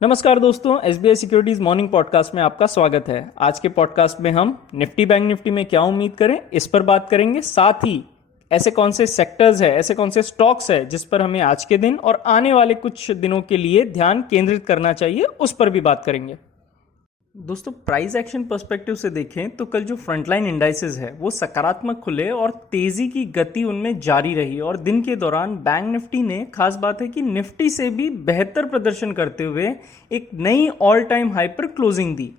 नमस्कार दोस्तों, SBI securities morning podcast में आपका स्वागत है। आज के पॉडकास्ट में हम निफ्टी बैंक निफ्टी में क्या उम्मीद करें इस पर बात करेंगे। साथ ही ऐसे कौन से सेक्टर्स है, ऐसे कौन से स्टॉक्स है जिस पर हमें आज के दिन और आने वाले कुछ दिनों के लिए ध्यान केंद्रित करना चाहिए, उस पर भी बात करेंगे। दोस्तों, प्राइस एक्शन पर्सपेक्टिव से देखें तो कल जो फ्रंटलाइन इंडाइसेस है वो सकारात्मक खुले और तेजी की गति उनमें जारी रही और दिन के दौरान बैंक निफ्टी ने, खास बात है कि निफ्टी से भी बेहतर प्रदर्शन करते हुए एक नई ऑल टाइम हाई पर क्लोजिंग दी।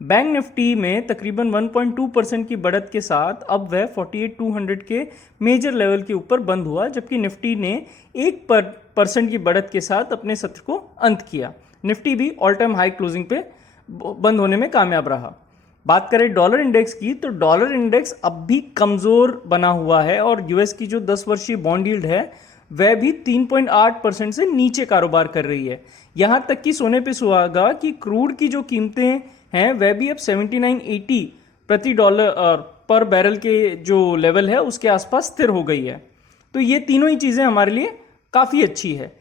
बैंक निफ्टी में तकरीबन 1.2% की बढ़त के साथ अब वह 48,200 के मेजर लेवल के ऊपर बंद हुआ, जबकि निफ्टी ने 1% की बढ़त के साथ अपने सत्र को अंत किया। निफ्टी भी ऑल टाइम हाई क्लोजिंग पे बंद होने में कामयाब रहा। बात करें डॉलर इंडेक्स की तो डॉलर इंडेक्स अब भी कमजोर बना हुआ है और यूएस की जो 10 वर्षीय बॉन्ड यील्ड है वह भी 3.8% से नीचे कारोबार कर रही है। यहां तक कि सोने पे सुहागा कि क्रूड की जो कीमतें हैं वह भी अब 79.80 प्रति डॉलर पर बैरल के जो लेवल है उसके आसपास स्थिर हो गई है। तो ये तीनों ही चीजें हमारे लिए काफी अच्छी है।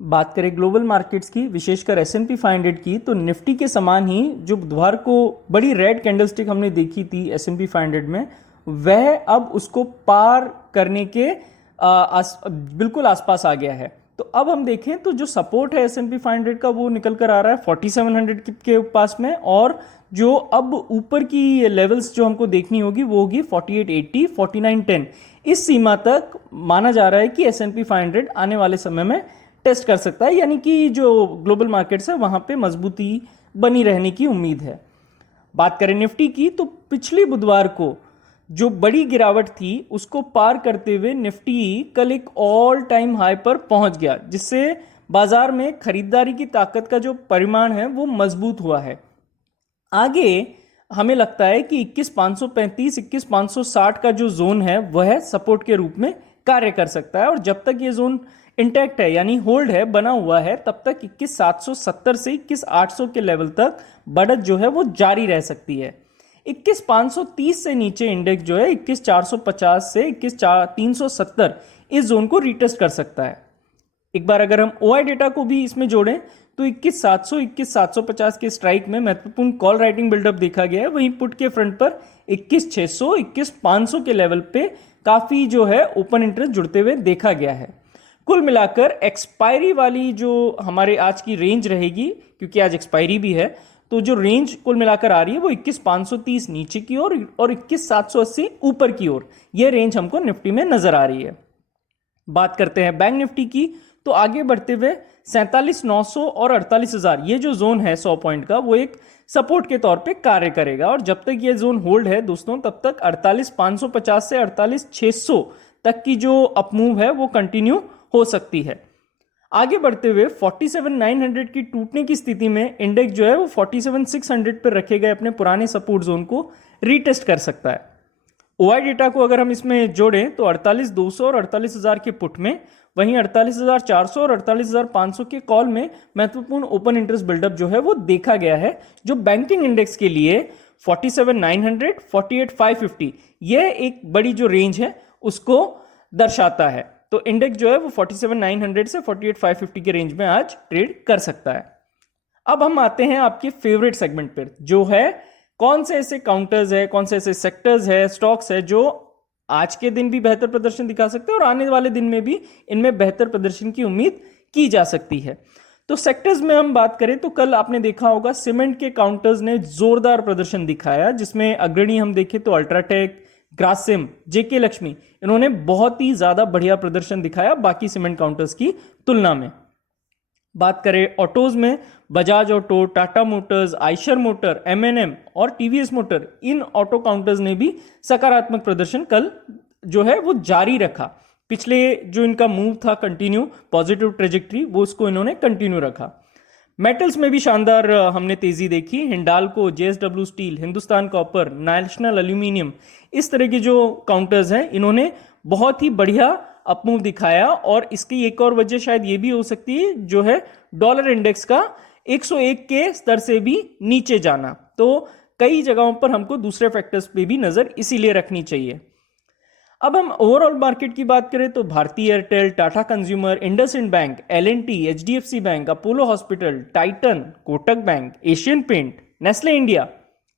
बात करें ग्लोबल मार्केट्स की, विशेषकर S&P 500 की, तो निफ्टी के समान ही जो बुधवार को बड़ी रेड कैंडलस्टिक हमने देखी थी S&P 500 में, वह अब उसको पार करने के बिल्कुल आसपास आ गया है। तो अब हम देखें तो जो सपोर्ट है S&P 500 का वो निकल कर आ रहा है 4700 के पास में, और जो अब ऊपर की लेवल्स जो हमको देखनी होगी वो होगी 4880 4910। इस सीमा तक माना जा रहा है कि S&P 500 आने वाले समय में टेस्ट कर सकता है, यानी कि जो ग्लोबल मार्केट्स है वहां पे मजबूती बनी रहने की उम्मीद है। बात करें निफ्टी की तो पिछले बुधवार को जो बड़ी गिरावट थी उसको पार करते हुए निफ्टी कल एक ऑल टाइम हाई पर पहुंच गया, जिससे बाजार में खरीदारी की ताकत का जो परिमाण है वो मजबूत हुआ है। आगे हमें लगता है कि 21,535 21,560 का जो जोन है वह सपोर्ट के रूप में कार्य कर सकता है, और जब तक ये जोन इंटैक्ट है यानी होल्ड है, बना हुआ है, तब तक 21,770 से 21,800 के लेवल तक बढ़त जो है वो जारी रह सकती है। 21,530 से नीचे इंडेक्स जो है 21,450 से 21,370 इस जोन को रीटेस्ट कर सकता है। एक बार अगर हम ओआई डेटा को भी इसमें जोड़ें तो 21,700 21,750 के स्ट्राइक में महत्वपूर्ण कॉल राइटिंग बिल्डअप देखा गया है। वहीं पुट के फ्रंट पर 21,600 21,500 के लेवल पे काफी जो है ओपन इंटरेस्ट जुड़ते हुए देखा गया है। कुल मिलाकर एक्सपायरी वाली जो हमारे आज की रेंज रहेगी, क्योंकि आज एक्सपायरी भी है, तो जो रेंज कुल मिलाकर आ रही है वो 21,530 नीचे की ओर और 21,780 ऊपर की ओर, यह रेंज हमको निफ्टी में नजर आ रही है। बात करते हैं बैंक निफ्टी की तो आगे बढ़ते हुए 47,900 और 48,000 ये जो जोन है 100 पॉइंट का, वो एक सपोर्ट के तौर पे कार्य करेगा, और जब तक ये जोन होल्ड है दोस्तों तब तक 48,550 से 48,600 तक की जो अपमूव है वो कंटिन्यू हो सकती है। आगे बढ़ते हुए 47,900 की टूटने की स्थिति में इंडेक्स जो है वो 47,600 पर रखे गए अपने पुराने सपोर्ट जोन को रीटेस्ट कर सकता है। ओआई डेटा को अगर हम इसमें जोड़ें तो 48,200 और 48,000 के पुट में, वहीं 48,400 और 48,500 के कॉल में महत्वपूर्ण ओपन इंटरेस्ट बिल्डअप जो है वो देखा गया है, जो बैंकिंग इंडेक्स के लिए 47,900 48,550 यह एक बड़ी जो रेंज है उसको दर्शाता है। तो इंडेक्स जो है वो 47,900 से 48,550 के रेंज में आज ट्रेड कर सकता है। अब हम आते हैं आपके फेवरेट सेगमेंट पर, जो है कौन से ऐसे काउंटर्स है, कौन से ऐसे सेक्टर्स है, स्टॉक्स है जो आज के दिन भी बेहतर प्रदर्शन दिखा सकते हैं और आने वाले दिन में भी इनमें बेहतर प्रदर्शन की उम्मीद की जा सकती है। तो सेक्टर्स में हम बात करें तो कल आपने देखा होगा सीमेंट के काउंटर्स ने जोरदार प्रदर्शन दिखाया, जिसमें अग्रणी हम देखें तो अल्ट्राटेक, ग्रासिम, जेके लक्ष्मी, इन्होंने बहुत ही ज्यादा बढ़िया प्रदर्शन दिखाया बाकी सीमेंट काउंटर्स की तुलना में। बात करें ऑटोज में Bajaj Auto, Tata Motors, Eicher Motor, MNM और टीवीएस मोटर, इन ऑटो काउंटर्स ने भी सकारात्मक प्रदर्शन कल जो है वो जारी रखा। पिछले जो इनका मूव था कंटिन्यू पॉजिटिव ट्रेजेक्टरी, वो उसको इन्होंने कंटिन्यू रखा। मेटल्स में भी शानदार हमने तेजी देखी। Hindalco, JSW steel, Hindustan copper, national aluminium, इस तरह के जो काउंटर्स हैं इन्होंने बहुत ही बढ़िया अपमूव दिखाया, और इसकी एक और वजह शायद ये भी हो सकती है जो है डॉलर इंडेक्स का 101 के स्तर से भी नीचे जाना। तो कई जगहों पर हमको दूसरे फैक्टर्स पे भी नजर इसीलिए रखनी चाहिए। अब हम ओवरऑल मार्केट की बात करें तो Bharti Airtel, Tata consumer, IndusInd bank, L&T, HDFC bank, Apollo hospital, Titan, Kotak bank, Asian paint, Nestle India,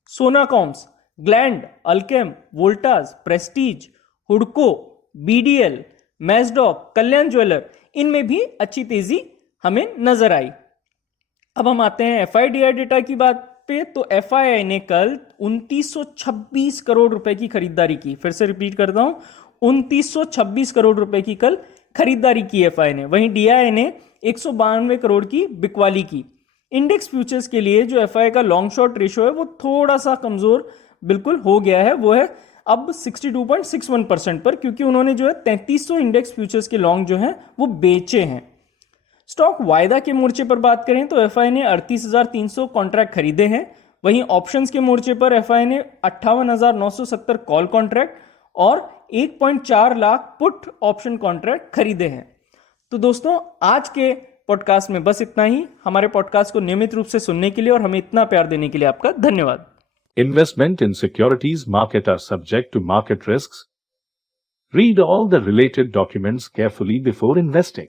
सोनाकॉम्स, ग्लैंड, अल्केम, वोल्टास, प्रेस्टीज, हुडको, BDL, मैसडॉक, कल्याण ज्वेलर, इनमें भी अच्छी तेजी हमें नजर आई। अब हम आते हैं FIDI डेटा की बात पे। तो FII ने कल 2926 करोड़ रुपए की खरीदारी की। फिर से रिपीट करता हूं, 2926 करोड़ रुपए की कल खरीदारी की FII ने। वहीं DII ने 192 करोड़ की बिकवाली की। इंडेक्स फ्यूचर्स के लिए जो FII का लॉन्ग शॉर्ट रेशियो है वो थोड़ा सा कमजोर बिल्कुल हो गया है, वो है अब 62.61% पर, क्योंकि उन्होंने जो है 3300 इंडेक्स फ्यूचर्स के लॉन्ग जो है वो बेचे हैं। स्टॉक वायदा के मोर्चे पर बात करें तो FII ने 38,300 कॉन्ट्रैक्ट खरीदे हैं। वहीं ऑप्शंस के मोर्चे पर FII ने 58,970 कॉल कॉन्ट्रैक्ट और 1.4 लाख पुट ऑप्शन कॉन्ट्रैक्ट खरीदे हैं। तो दोस्तों, आज के पॉडकास्ट में बस इतना ही। हमारे पॉडकास्ट को नियमित रूप से सुनने के लिए और हमें इतना प्यार देने के लिए आपका धन्यवाद। Investment in securities market are subject to market risks. Read all the related documents carefully before investing.